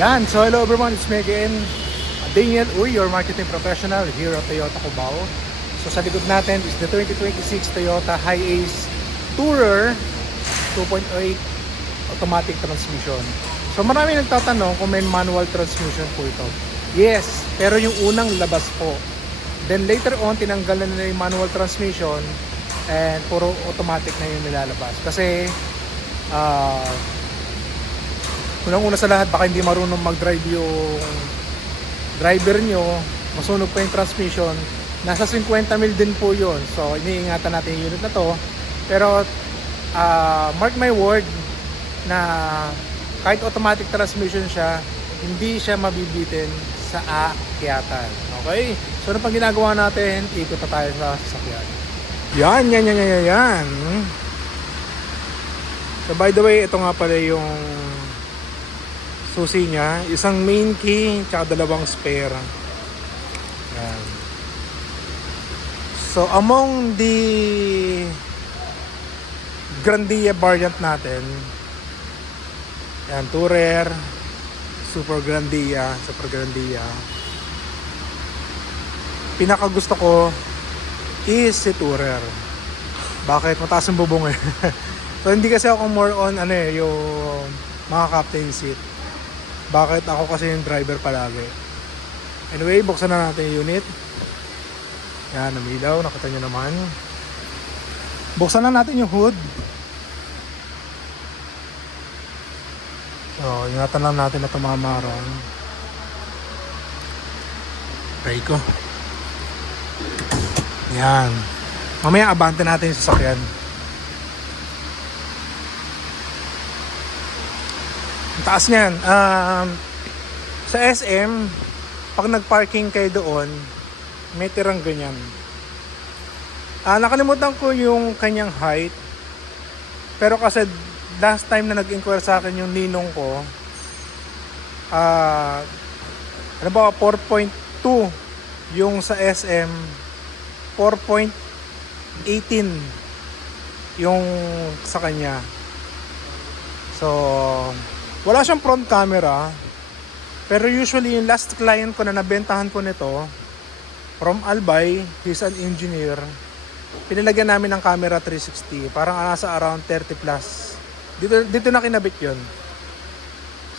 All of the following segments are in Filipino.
Yan, so hello everyone, it's me again, Daniel Uy, your marketing professional here at Toyota Cubao. So sa likod natin is the 2026 Toyota Hiace Tourer 2.8 automatic transmission. So marami nagtatanong kung may manual transmission po ito. Yes, pero yung unang labas po. Then later on, tinanggal na nila yung manual transmission and puro automatic na yung nilalabas. Kasi unang-una sa lahat, baka hindi marunong mag-drive yung driver nyo, masunog pa yung transmission. Nasa 50 mil din po yun. So, iniingatan natin yung unit na to. Pero, mark my word na kahit automatic transmission siya, hindi siya mabibitin sa akyatan. Okay? So, ano pang ginagawa natin? Ikot na tayo sa sasakyan. Yan. So, by the way, ito nga pala yung susi niya, isang main key tsaka dalawang spare. Yan. So among the Grandia variant natin, yan, Tourer, Super Grandia, pinaka gusto ko is si Tourer. Bakit? Mataas ang bubong eh. So hindi kasi ako more on yung mga captain seat. Bakit? Ako kasi yung driver palagi. Anyway, buksan na natin yung unit. Yan, namilaw. Nakita nyo naman. Buksan na natin yung hood. So, ingatan lang natin na tumamaran. Try ko. Yan. Mamaya abante natin yung sasakyan. Taas niyan. Sa SM, pag nag-parking kayo doon, may tirang ganyan. Nakalimutan ko yung kanyang height. Pero kasi last time na nag-inquire sa akin yung ninong ko, 4.2 yung sa SM, 4.18 yung sa kanya. So, wala siyang front camera, pero usually yung last client ko na nabentahan ko nito from Albay, he's an engineer, pinilagyan namin ng camera 360, parang nasa around 30 plus. Dito na kinabit yun.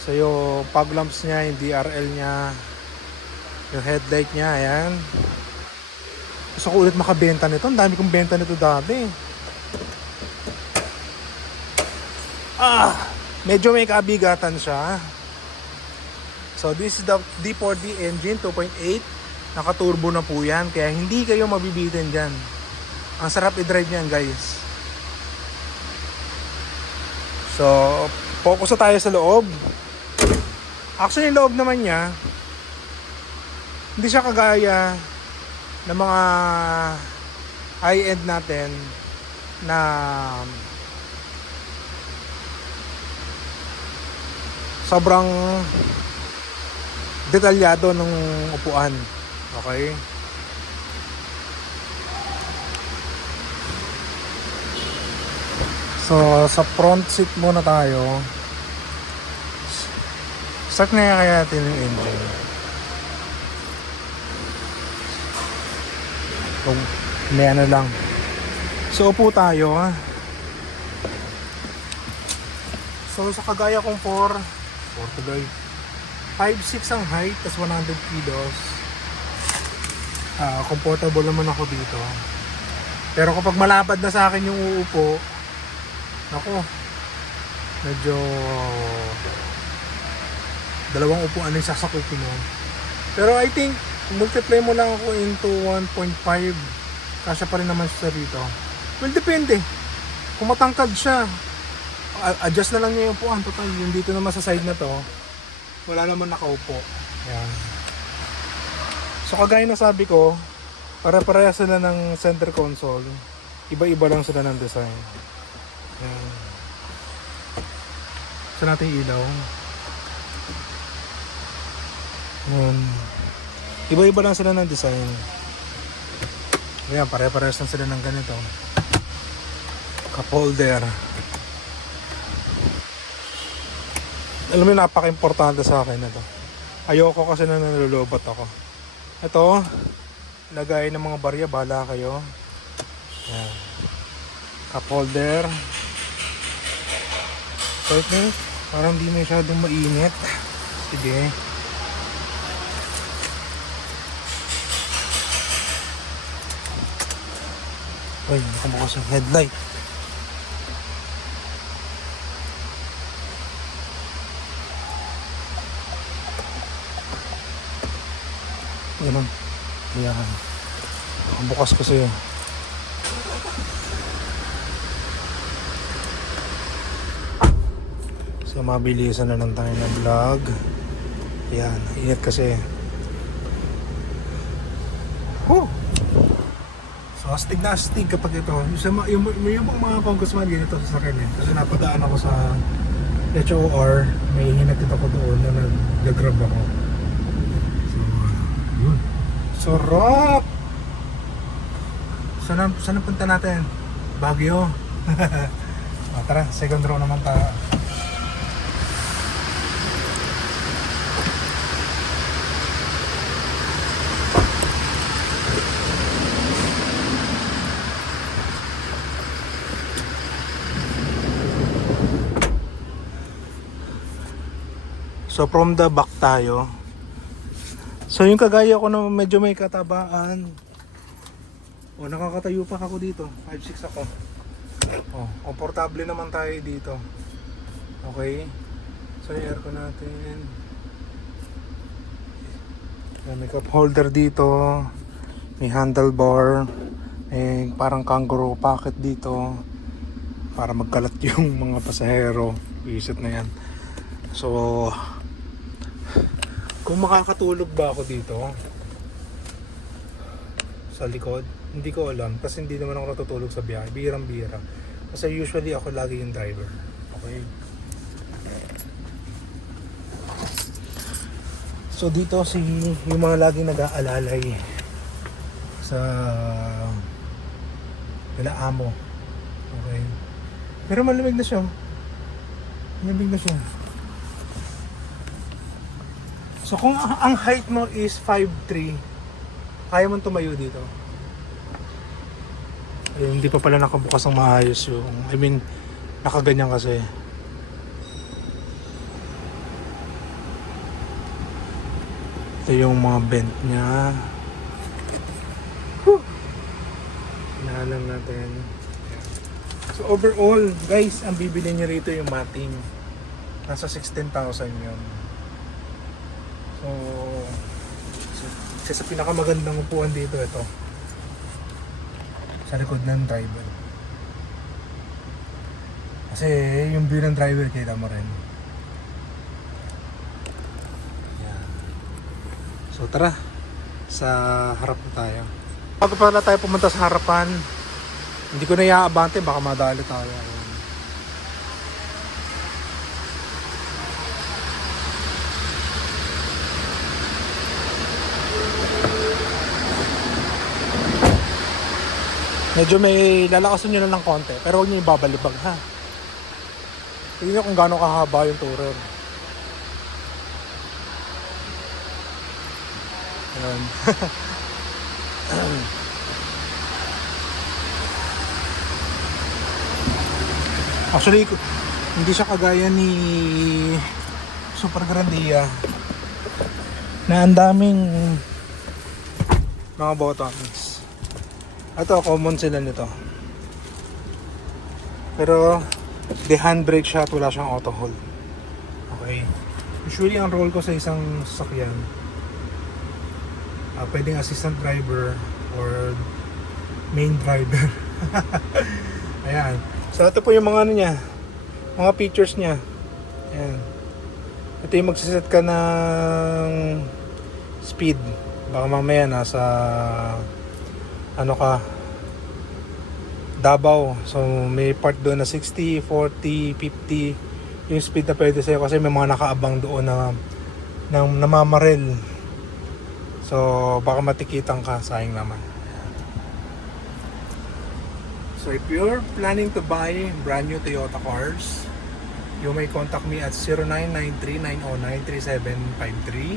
So yung fog lamps niya, yung DRL niya, yung headlight niya, ayan. Gusto ko ulit makabenta nito, ang dami kong benta nito dati. Medyo may kabigatan siya. So this is the D4D engine 2.8. Naka-turbo na po yan, kaya hindi kayo mabibitin dyan. Ang sarap i-drive niyan, guys. So focus na tayo sa loob. Actually yung loob naman niya, hindi siya kagaya ng mga high-end natin na sobrang detalyado ng upuan. Okay? So, sa front seat muna tayo. Start na kaya natin yung engine. May ano lang. So, upo tayo. So, sa kagaya kong 5'6" ang height, tas 100 kilos. Comfortable naman ako dito. Pero kapag malapad na sa akin yung uupo, nako, medyo dalawang upuan yung sasakupin mo. Pero I think, multiply mo lang ako into 1.5, kasya pa rin naman siya dito. Well, depende. Kung matangkad siya, adjust na lang niya yung upuan. Total, yung dito naman sa side na to, wala naman nakaupo. Ayan. So kagaya na sabi ko, para-pareha sila ng center console. Iba-iba lang sila ng design. Ayan. So natin ilaw. Ayan. Iba-iba lang sila ng design. Ayan, pare-parehas lang sila ng ganito. Cup holder. Alam mo, napaka-importante sa akin ito. Ayoko kasi na nalulobot ako. Ito, lagay ng mga barya, bahala kayo. Yan. Cup holder. So ito, parang di masyadong mainit. Sige. Uy, nakabukas yung headlight. Yan. Yan. Bukas kasi yun. So mabilisan na lang tayo na vlog. Yan. Init kasi. Whew! So astig na astig kapag ito. Yung mga congressman ganito sa akin eh. Kasi napadaan ako sa HOR. May hinatid ako doon na nag-grab ako. Yun. Sarap! Saan punta natin? Baguio. Tara, second row naman tayo. So from the back tayo. So yung kagaya ko na medyo may katabaan. O nakakatayo pa ako dito. 5'6" ako. O, komportable naman tayo dito. Okay. So yung aircon natin. May cup holder dito. May handlebar. May parang kangaroo pocket dito. Para magkalat yung mga pasahero. Iisip na yan. So kung makakatulog ba ako dito sa likod, hindi ko alam kasi hindi naman ako natutulog sa biyahe, birang-bira. Kasi usually ako lagi yung driver. Okay. So dito yung mga laging nag-aalalay sa nila amo. Okay. Pero malamig na siya. Malamig na siya. So kung ang height mo is 5'3", kaya mo tumayo dito. Hindi pa pala nakabukas ng maayos yung, nakaganyan kasi. Ito yung mga vent niya. Hinahalang natin. So overall, guys, ang bibili niyo rito yung matting. Nasa 16,000 yun. So, isa sa pinakamagandang upuan dito, ito sa likod ng driver. Kasi yung view ng driver, kita mo rin. Yan. So tara, sa harap na tayo. Bago pala tayo pumunta sa harapan, hindi ko na iaabante, baka madali tayo. Medyo may lalakasan nyo na ng konti, pero huwag nyo yung babalibag ha. Tignan nyo kung gaano kahaba yung tourer. Ayan. Actually, hindi siya kagaya ni Super Grandia na ang daming mga buttons. Ito, common sila nito. Pero the handbrake siya at wala siyang auto hold. Okay. Usually ang role ko sa isang sasakyan, pwedeng assistant driver or main driver. Ayan. So ito po yung mga ano niya, mga features niya. Ayan. Ito yung magsiset ka ng speed. Baka mamaya nasa ano ka, Davao. So may part doon na 60, 40, 50 yung speed na pwede sa'yo kasi may mga nakaabang doon na namamaril. So baka matikitan ka, sayang naman. So if you're planning to buy brand new Toyota cars, you may contact me at 0993-909-3753.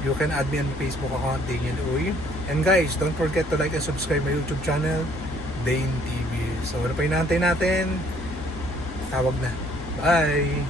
You can add me on my Facebook account, Daniel Uy. And guys, don't forget to like and subscribe my YouTube channel, Dane TV. So ano pa inaantay natin? Tawag na. Bye!